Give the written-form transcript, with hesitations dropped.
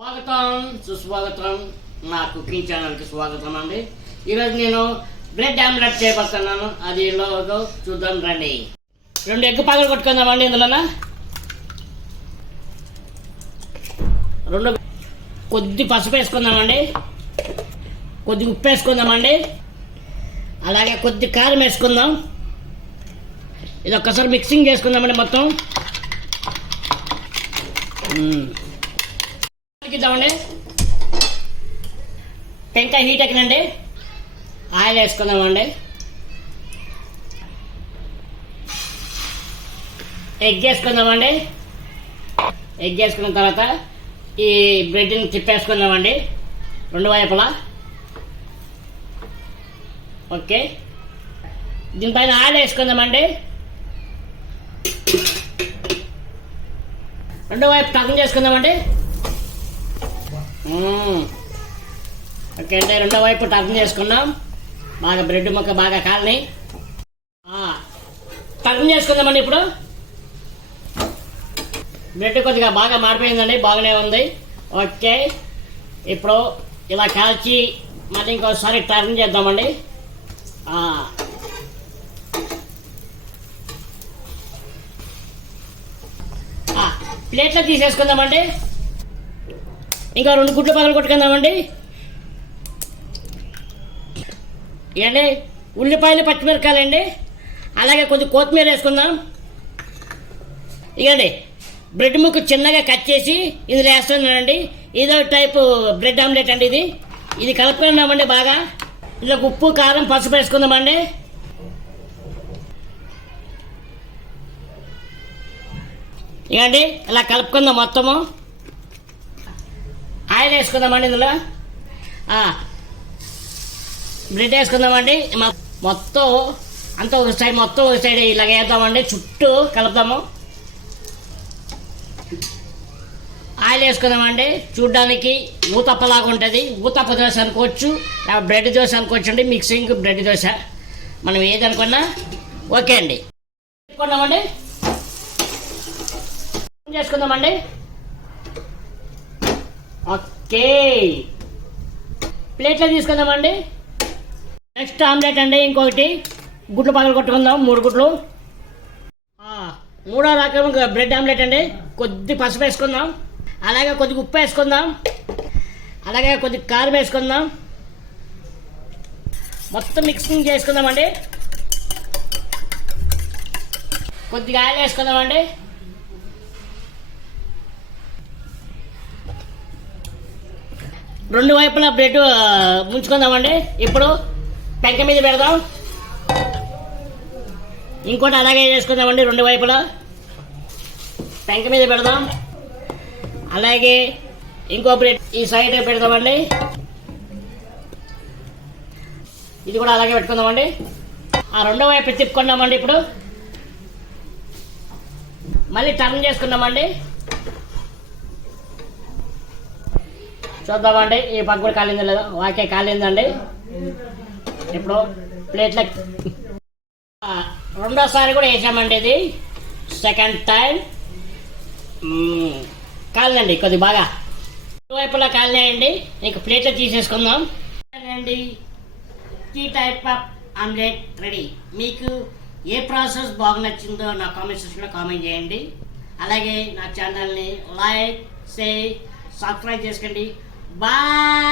స్వాగతం సుస్వాగతం నా కుకింగ్ ఛానల్కి స్వాగతం అండి. ఈరోజు నేను బ్రెడ్ ఆమ్లెట్ చేయబోతున్నాను. అది ఎలాగో చూద్దాం రండి. 2 ఎగ్ పగలు కొట్టుకుందామండి. ఇందులో 2 కొద్ది పసుపు వేసుకుందామండి, కొద్ది ఉప్పు వేసుకుందామండి, అలాగే కొద్ది కారం వేసుకుందాం. ఇది ఒక్కసారి మిక్సింగ్ చేసుకుందామండి మొత్తం. ఇద్దామండి. టెంకాయ హీట్ ఎక్కినండి. ఆయిల్ వేసుకుందామండి. ఎగ్ వేసుకుందామండి. ఎగ్ వేసుకున్న తర్వాత ఈ బ్రెడ్ని తిప్పేసుకుందామండి 2 వైపులా. ఓకే, దీనిపైన ఆయిల్ వేసుకుందామండి. 2 వైపు టర్న్ చేసుకుందామండి. ఓకే అండి, 2 వైపు టర్న్ చేసుకున్నాం. బాగా బ్రెడ్ ముక్క బాగా కాలని టర్న్ చేసుకుందామండి. ఇప్పుడు బ్రెడ్ కొద్దిగా బాగా మాడిపోయిందండి, బాగానే ఉంది. ఓకే, ఇప్పుడు ఇలా కాల్చి మళ్ళీ ఇంకోసారి టర్న్ చేద్దామండి. ప్లేట్లో తీసేసుకుందామండి. ఇంకా 2 గుడ్లు పగలు కొట్టుకుందామండి. ఇవ్వండి ఉల్లిపాయలు, పచ్చిమిరకాయలండి, అలాగే కొద్ది కొత్తిమీర వేసుకుందాం. ఇవ్వండి బ్రెడ్ ముక్క చిన్నగా కట్ చేసి ఇందులో వేస్తున్నానండి. ఇదో టైపు బ్రెడ్ ఆమ్లెట్ అండి. ఇది కలుపుకున్నామండి బాగా. ఇందులో ఉప్పు, కారం, పసుపు వేసుకుందామండి. ఇవ్వండి ఇలా కలుపుకుందాం మొత్తము. ఆయిల్ వేసుకుందామండి. ఇందులో బ్రెడ్ వేసుకుందామండి. మొత్తం అంతా ఒక సైడ్ ఇలాగ వేద్దామండి. చుట్టూ కలుపుదాము. ఆయిల్ వేసుకుందామండి. చూడ్డానికి ఊతప్పలాగా ఉంటుంది. ఊతప్ప దోశ అనుకోవచ్చు, బ్రెడ్ దోశ అనుకోవచ్చు అండి. మిక్సింగ్ బ్రెడ్ దోశ మనం ఏది అనుకున్నా ఓకే అండి. పెట్టుకుందామండి, చేసుకుందామండి. ఓకే, ప్లేట్లో తీసుకుందామండి. నెక్స్ట్ ఆమ్లెట్ అండి. ఇంకొకటి గుడ్లు పగలు కొట్టుకుందాం. 3 గుడ్లు. 3వ రకం బ్రెడ్ ఆమ్లెట్ అండి. కొద్ది పసుపు వేసుకుందాం, అలాగే కొద్ది ఉప్పు వేసుకుందాం, అలాగే కొద్ది కారం వేసుకుందాం. మొత్తం మిక్సింగ్ చేసుకుందామండి. కొద్దిగా ఆయిల్ వేసుకుందామండి. రెండు వైపులా బ్రెడ్ ముంచుకుందామండి. ఇప్పుడు పెంక మీద పెడదాం. ఇంకోటి అలాగే చేసుకుందామండి. 2 వైపులా పెంక మీద పెడదాం. అలాగే ఇంకో బ్రెడ్ ఈ సైడ్ పెడదామండి. ఇది కూడా అలాగే పెట్టుకుందామండి. 2వ వైపు తిప్పుకుందామండి. ఇప్పుడు మళ్ళీ టర్న్ చేసుకుందామండి. చూద్దామండి ఈ పక్క కూడా కాలిందో లేదో. ఓకే, కాలిందండి. ఇప్పుడు ప్లేట్ల 2వసారి కూడా వేసామండి. ఇది సెకండ్ టైం కాలినండి కొద్ది బాగా. 2 వైపులా కాలినాయండి. ఇంక ప్లేట్లో తీసేసుకుందాం అండి. ఈ టైప్ ఆఫ్ ఆమ్లెట్ రెడీ. మీకు ఏ ప్రాసెస్ బాగా నచ్చిందో నా కామెంట్ సెక్షన్లో కామెంట్ చేయండి. అలాగే నా ఛానల్ని లైక్, షేర్, సబ్స్క్రైబ్ చేసుకోండి. Bye.